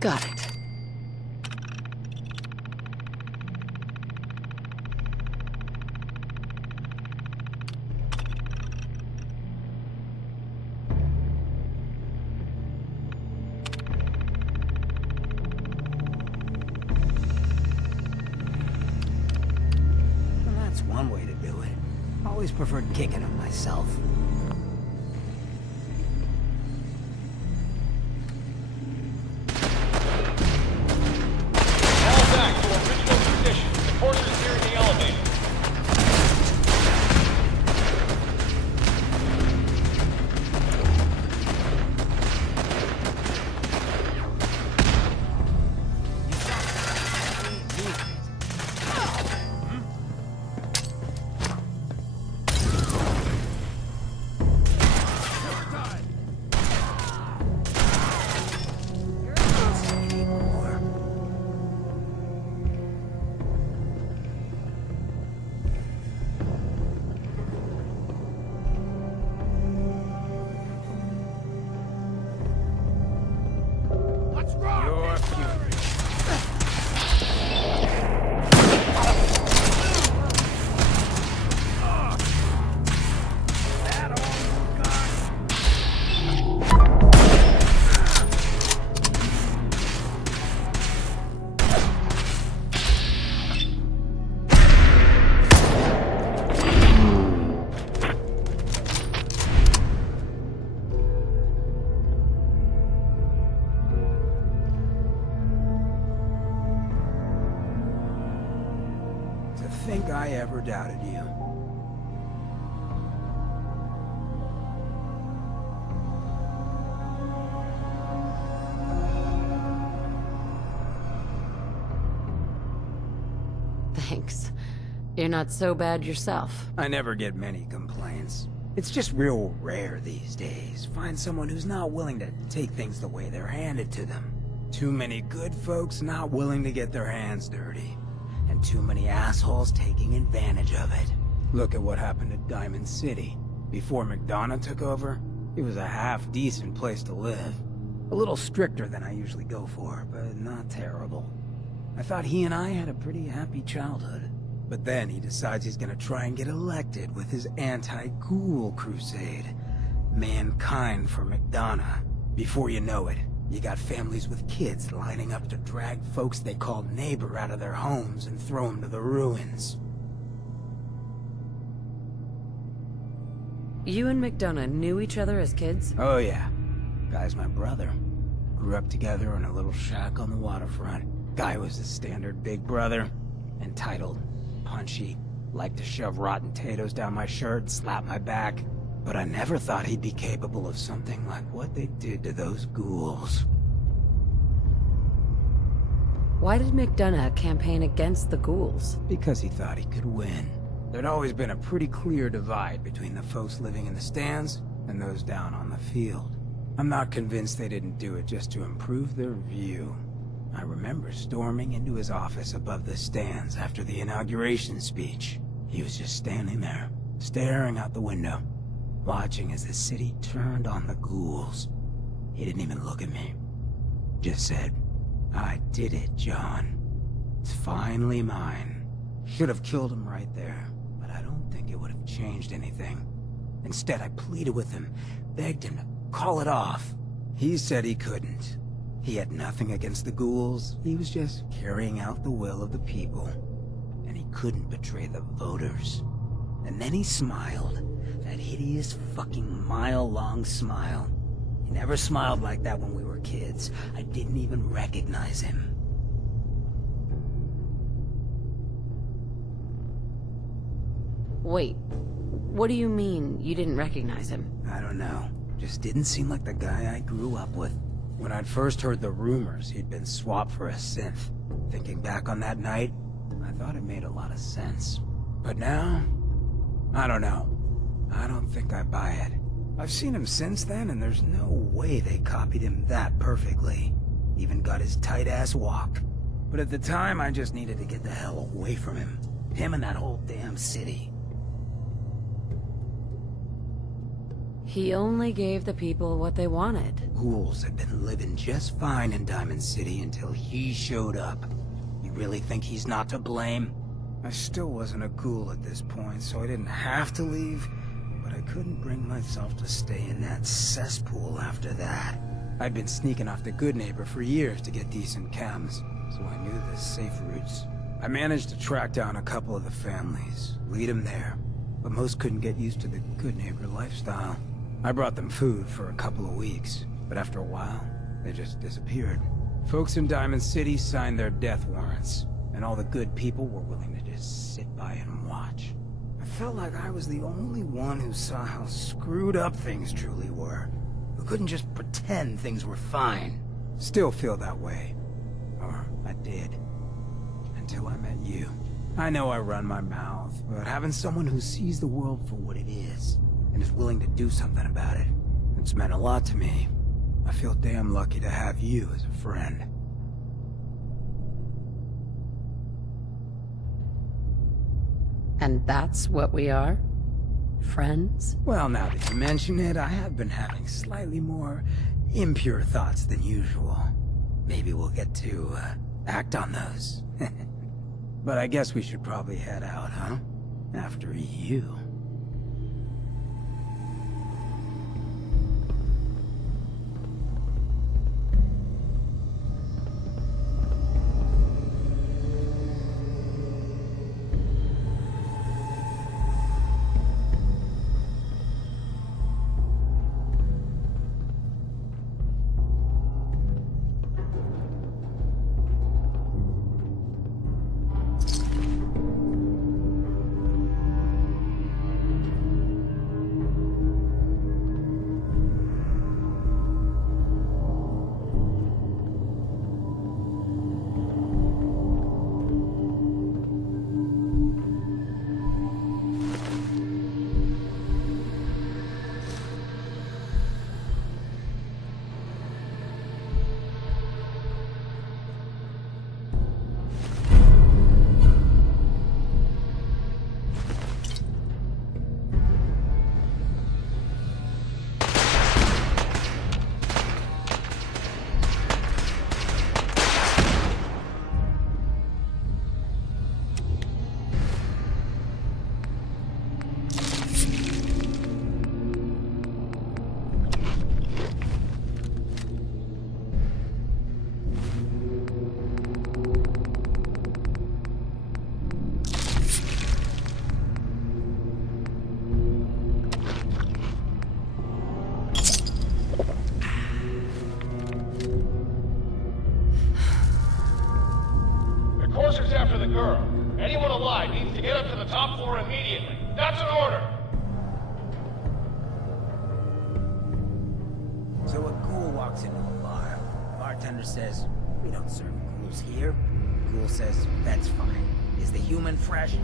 Got it. Well, that's one way to do it. Always preferred kicking them myself. Fall back to original position. Supporters nearing the elevator. You're furious. To think I ever doubted you. Thanks. You're not so bad yourself. I never get many complaints. It's just real rare these days. Find someone who's not willing to take things the way they're handed to them. Too many good folks not willing to get their hands dirty. And too many assholes taking advantage of it. Look at what happened at Diamond City. Before McDonough took over, it was a half-decent place to live. A little stricter than I usually go for, but not terrible. I thought he and I had a pretty happy childhood. But then he decides he's gonna try and get elected with his anti-ghoul crusade. Mankind for McDonough. Before you know it, you got families with kids lining up to drag folks they called neighbor out of their homes and throw them to the ruins. You and McDonough knew each other as kids? Oh yeah. Guy's my brother. Grew up together in a little shack on the waterfront. Guy was the standard big brother. Entitled, punchy, liked to shove rotten potatoes down my shirt, slap my back. But I never thought he'd be capable of something like what they did to those ghouls. Why did McDonough campaign against the ghouls? Because he thought he could win. There'd always been a pretty clear divide between the folks living in the stands and those down on the field. I'm not convinced they didn't do it just to improve their view. I remember storming into his office above the stands after the inauguration speech. He was just standing there, staring out the window, watching as the city turned on the ghouls. He didn't even look at me. Just said, "I did it, John. It's finally mine." Should have killed him right there, but I don't think it would have changed anything. Instead, I pleaded with him, begged him to call it off. He said he couldn't. He had nothing against the ghouls. He was just carrying out the will of the people. And he couldn't betray the voters. And then he smiled. That hideous fucking mile-long smile. He never smiled like that when we were kids. I didn't even recognize him. Wait, what do you mean you didn't recognize him? I don't know. Just didn't seem like the guy I grew up with. When I'd first heard the rumors he'd been swapped for a synth, thinking back on that night, I thought it made a lot of sense. But now, I don't know. I don't think I buy it. I've seen him since then, and there's no way they copied him that perfectly. Even got his tight-ass walk. But at the time, I just needed to get the hell away from him. Him and that whole damn city. He only gave the people what they wanted. Ghouls had been living just fine in Diamond City until he showed up. You really think he's not to blame? I still wasn't a ghoul at this point, so I didn't have to leave, but I couldn't bring myself to stay in that cesspool after that. I'd been sneaking off the Good Neighbor for years to get decent chems, so I knew the safe routes. I managed to track down a couple of the families, lead them there, but most couldn't get used to the Good Neighbor lifestyle. I brought them food for a couple of weeks, but after a while, they just disappeared. Folks in Diamond City signed their death warrants, and all the good people were willing to just sit by and watch. I felt like I was the only one who saw how screwed up things truly were, who couldn't just pretend things were fine. Still feel that way. Or I did. Until I met you. I know I run my mouth, but having someone who sees the world for what it is, and is willing to do something about it, it's meant a lot to me. I feel damn lucky to have you as a friend. And that's what we are? Friends? Well, now that you mention it, I have been having slightly more impure thoughts than usual. Maybe we'll get to, act on those. But I guess we should probably head out, huh? After you. Coursers after the girl. Anyone alive needs to get up to the top floor immediately. That's an order! So a ghoul walks into a bar. Bartender says, "We don't serve ghouls here." Ghoul says, "That's fine. Is the human fresh?"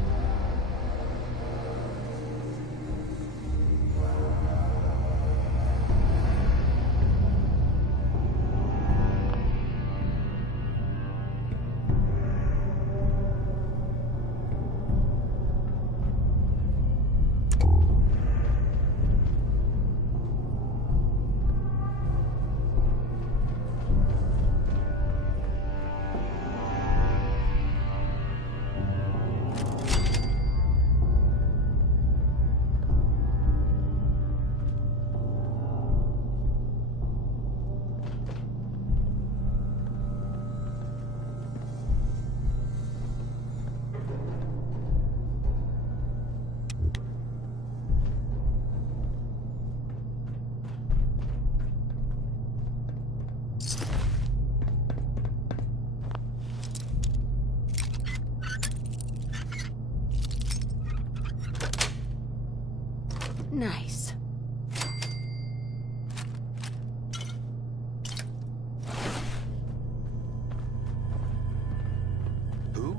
Nice. Who?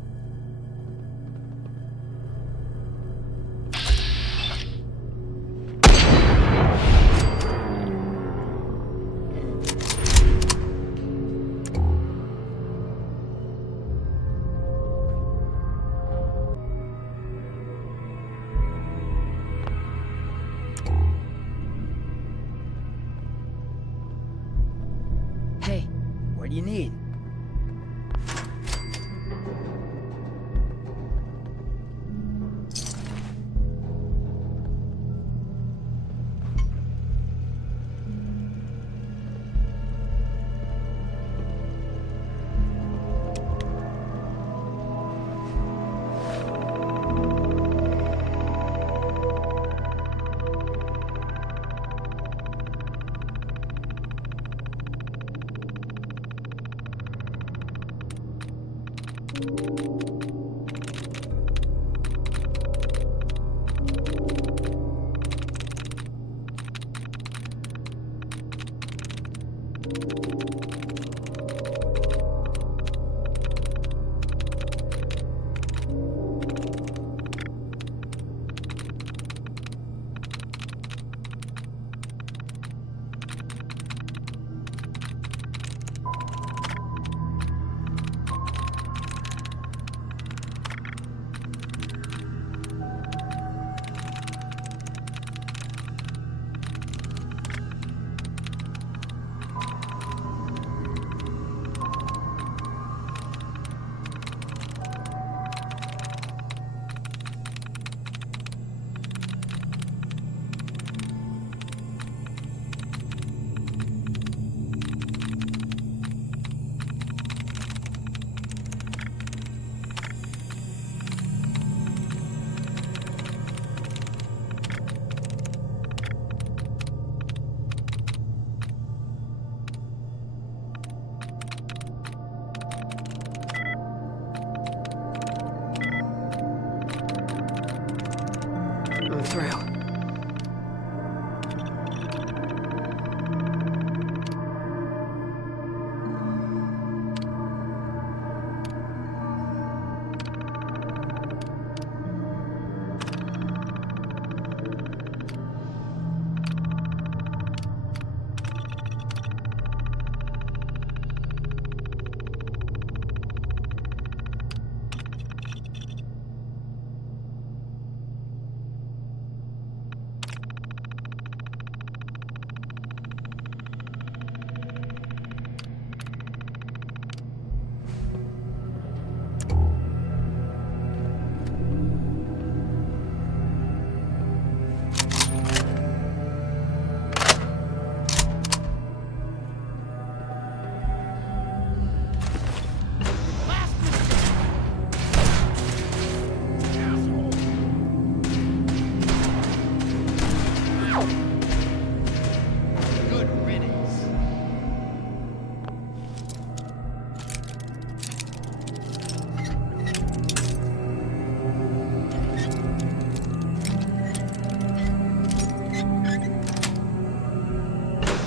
through.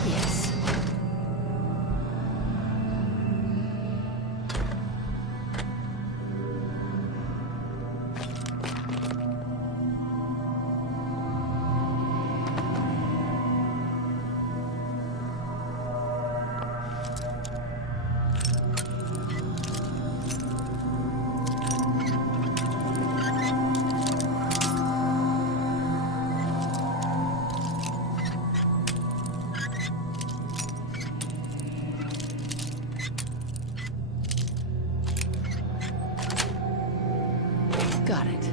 Yes. Got it.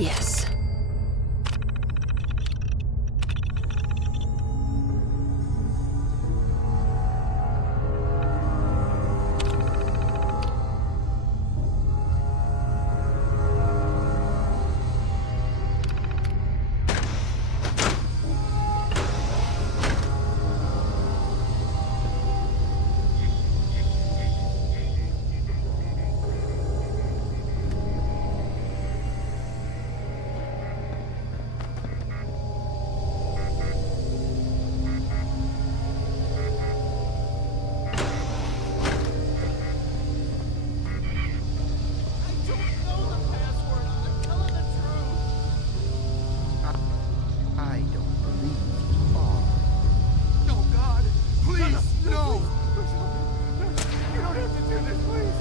Yes. I don't believe you are. No, God! Please, no! You don't have to do this, please!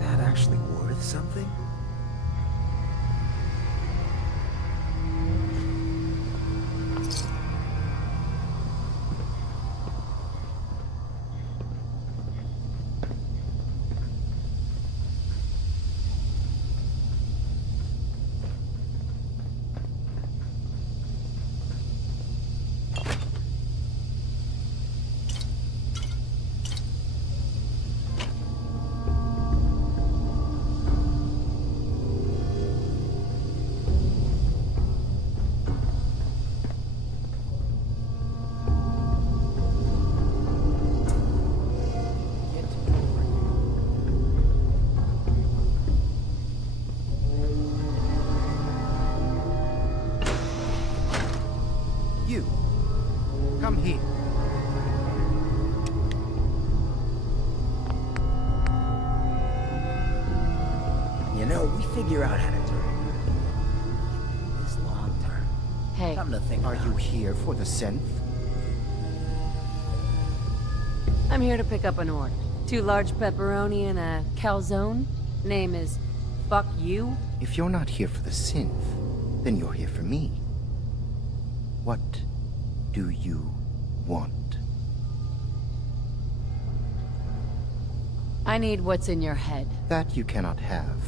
That actually worth something? You. Come here. You know, we figure out how to do it. This long term. Hey, Something to think Are about. you here for the synth? I'm here to pick up an order. 2 large pepperoni and a calzone. Name is Fuck You. If you're not here for the synth, then you're here for me. What do you want? I need what's in your head. That you cannot have.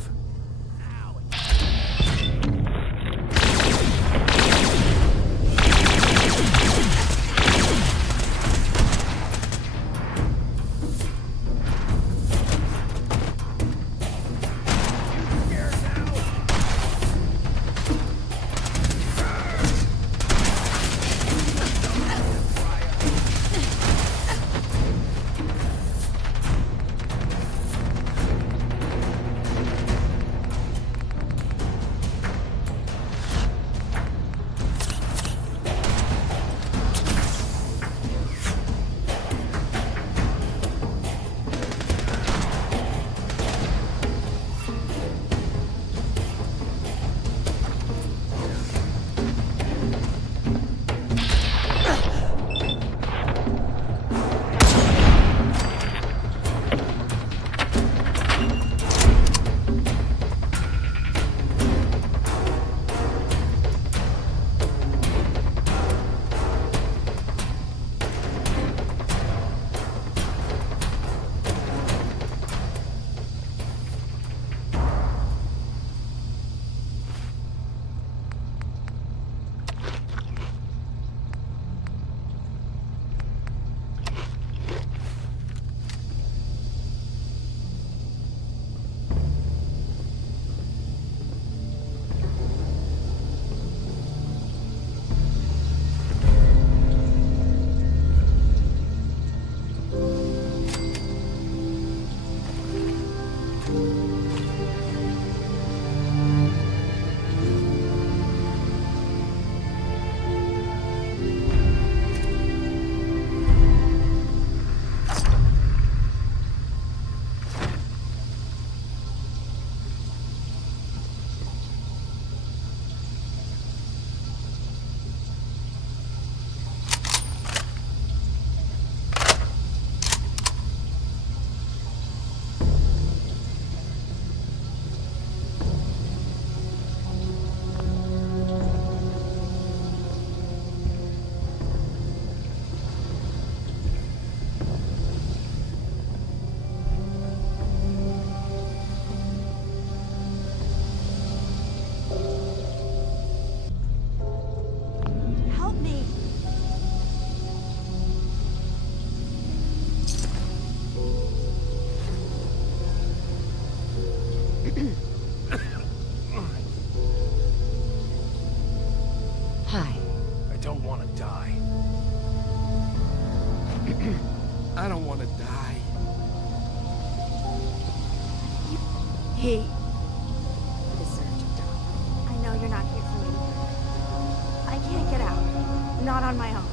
not on my own.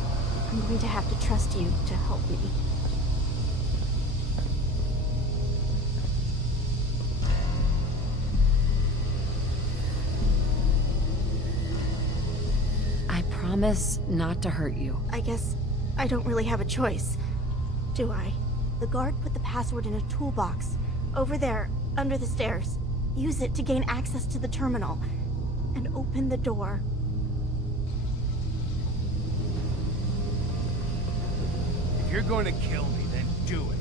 I'm going to have to trust you to help me. I promise not to hurt you. I guess I don't really have a choice, do I? The guard put the password in a toolbox, over there, under the stairs. Use it to gain access to the terminal, and open the door. If you're going to kill me, then do it.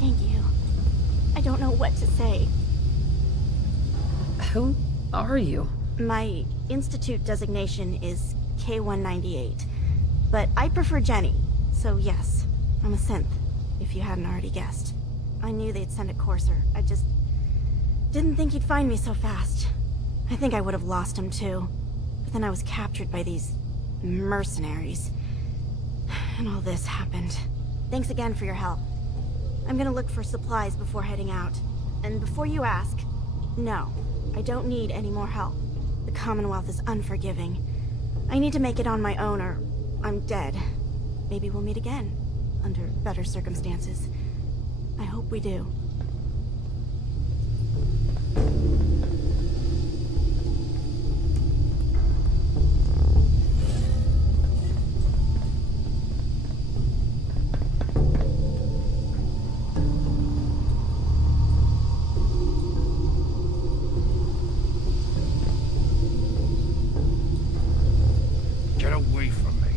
Thank you. I don't know what to say. Who are you? My institute designation is K-198, but I prefer Jenny, so yes, I'm a synth, if you hadn't already guessed. I knew they'd send a courser, I just didn't think he'd find me so fast. I think I would have lost him too, but then I was captured by these mercenaries, and all this happened. Thanks again for your help. I'm gonna look for supplies before heading out, and before you ask, no, I don't need any more help. The Commonwealth is unforgiving. I need to make it on my own or I'm dead. Maybe we'll meet again, under better circumstances. I hope we do. Get away from me.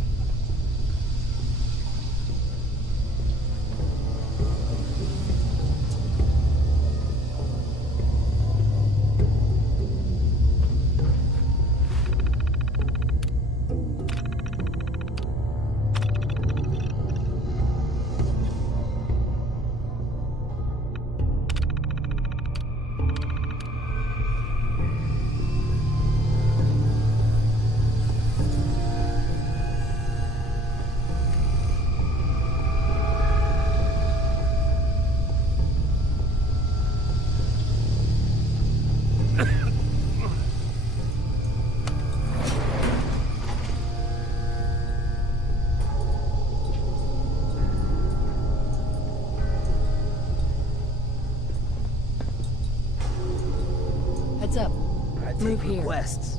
Heads up. I take Move here. requests.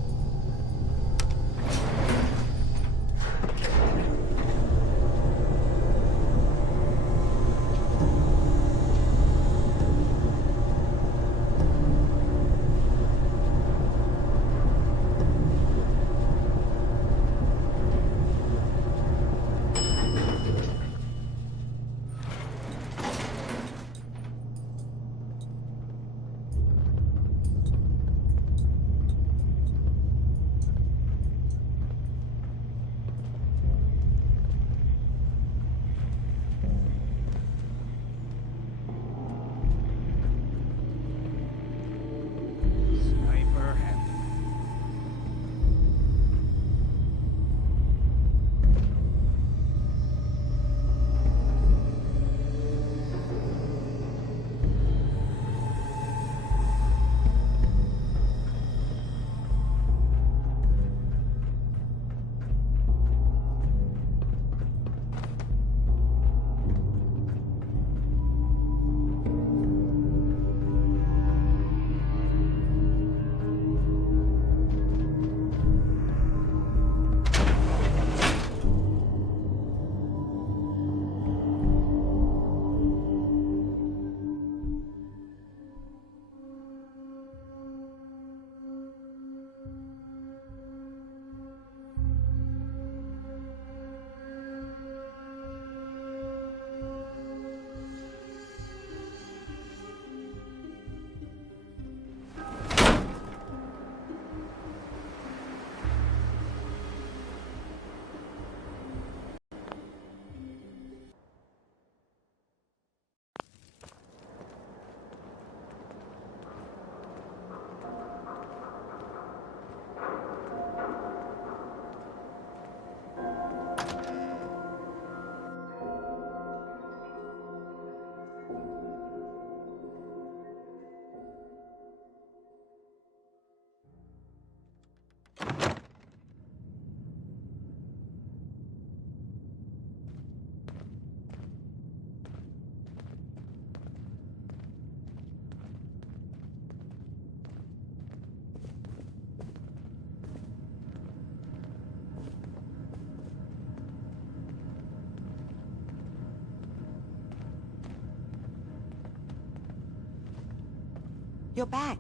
You're back.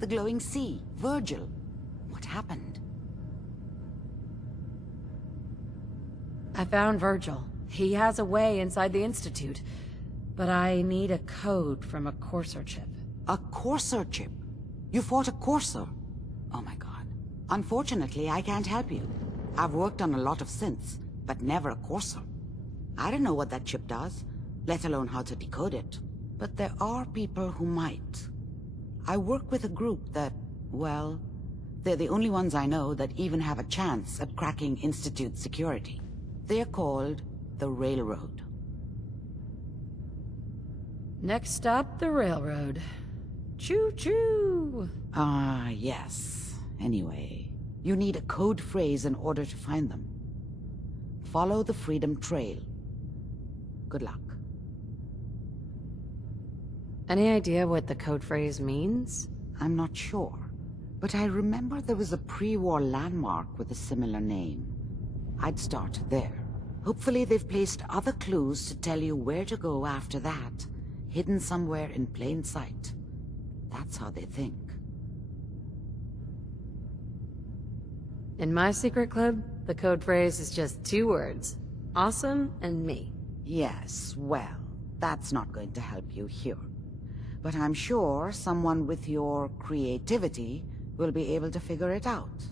The glowing sea. Virgil. What happened? I found Virgil. He has a way inside the Institute. But I need a code from a Courser chip. A Courser chip? You fought a Courser? Oh my god. Unfortunately, I can't help you. I've worked on a lot of synths, but never a Courser. I don't know what that chip does, let alone how to decode it. But there are people who might. I work with a group that, well, they're the only ones I know that even have a chance at cracking Institute security. They're called the Railroad. Next stop, the railroad. Choo-choo! Ah, yes. Anyway, you need a code phrase in order to find them. Follow the Freedom Trail. Good luck. Any idea what the code phrase means? I'm not sure, but I remember there was a pre-war landmark with a similar name. I'd start there. Hopefully they've placed other clues to tell you where to go after that, hidden somewhere in plain sight. That's how they think. In my secret club, the code phrase is just 2 words. Awesome and me. Yes, well, that's not going to help you here. But I'm sure someone with your creativity will be able to figure it out.